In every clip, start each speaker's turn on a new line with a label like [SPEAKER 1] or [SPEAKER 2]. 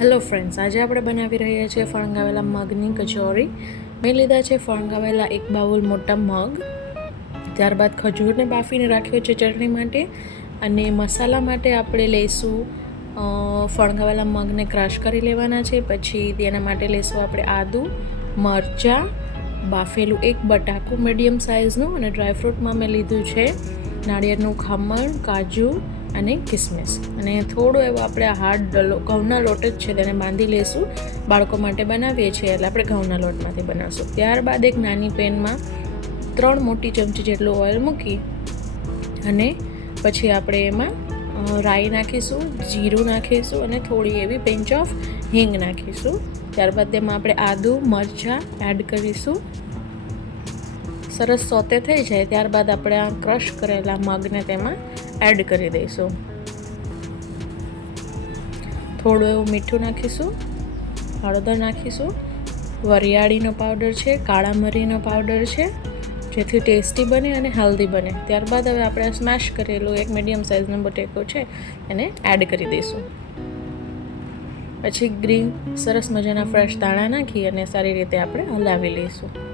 [SPEAKER 1] Hello friends આજે આપણે બનાવી રહ્યા છીએ ફણગાવેલા મગની કચોરી. મેં લીધા છે ફણગાવેલા એક બાઉલ મોટા મગ, ત્યારબાદ ખજૂરને બાફીને રાખ્યો છે ચટણી માટે અને મસાલા માટે આપણે લઈશું ફણગાવેલા મગને ક્રશ કરી લેવાના છે. પછી તેના માટે લઈશું આપણે આદું, મરચાં, બાફેલું એક બટાકું મીડિયમ સાઇઝનું અને ડ્રાયફ્રૂટમાં મેં લીધું છે. નાળિયેરનું ખમણ, કાજુ અને કિસમિસ. અને થોડો એવો આપણે હાર્ડ ઘઉંના લોટ જ છે, તેને બાંધી લઈશું. બાળકો માટે બનાવીએ છીએ, એટલે આપણે ઘઉંના લોટમાંથી બનાવશું. ત્યારબાદ એક નાની પેનમાં ત્રણ મોટી ચમચી જેટલું ઓઇલ મૂકી અને પછી આપણે એમાં રાઈ નાખીશું, જીરું નાખીશું અને થોડી એવી પિંચ ઓફ હિંગ નાખીશું. ત્યારબાદ તેમાં આપણે આદું, મરચાં એડ કરીશું. સરસ સોતે થઈ જાય, ત્યારબાદ આપણે આ ક્રશ કરેલા મગને તેમાં એડ કરી દઈશું. થોડું એવું મીઠું નાખીશું, હળદર નાખીશું. વરિયાળીનો પાવડર છે, કાળા મરીનો પાવડર છે, જેથી ટેસ્ટી બને અને હેલ્ધી બને. ત્યારબાદ હવે આપણે સ્મેશ કરેલું એક મીડિયમ સાઇઝનો બટેકો છે, એને એડ કરી દઈશું. પછી ગ્રીન સરસ મજાના ફ્રેશ દાણા નાખી અને સારી રીતે આપણે હલાવી લઈશું.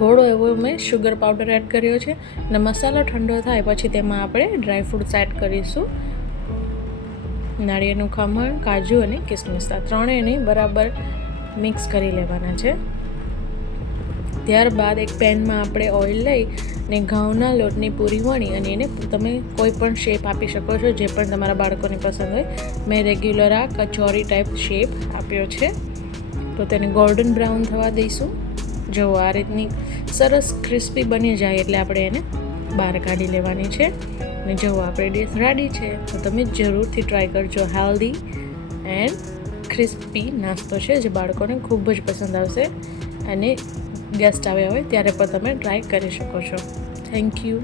[SPEAKER 1] થોડો એવો મેં શુગર પાવડર એડ કર્યો છે અને મસાલો ઠંડો થાય પછી તેમાં આપણે ડ્રાય ફ્રૂટ્સ એડ કરીશું. નાળિયેરનું ખમણ, કાજુ અને કિસમિસ આ ત્રણેયને બરાબર મિક્સ કરી લેવાના છે. ત્યારબાદ એક પેનમાં આપણે ઓઇલ લઈ ને ઘઉંના લોટની પૂરી વણી અને એને તમે કોઈ પણ શેપ આપી શકો છો જે પણ તમારા બાળકોને પસંદ હોય. મેં રેગ્યુલર આ કચોરી ટાઈપ શેપ આપ્યો છે. તો તેને ગોલ્ડન બ્રાઉન થવા દઈશું. જો આ રીતની સરસ ક્રિસ્પી બની જાય એટલે આપણે એને બહાર કાઢી લેવાની છે. અને જો આપણે ડીશ રેડી છે. તો તમે જરૂરથી ટ્રાય કરજો. હેલ્ધી એન્ડ ક્રિસ્પી નાસ્તો છે, જે બાળકોને ખૂબ જ પસંદ આવશે અને ગેસ્ટ આવ્યા હોય ત્યારે પણ તમે ટ્રાય કરી શકો છો. Thank you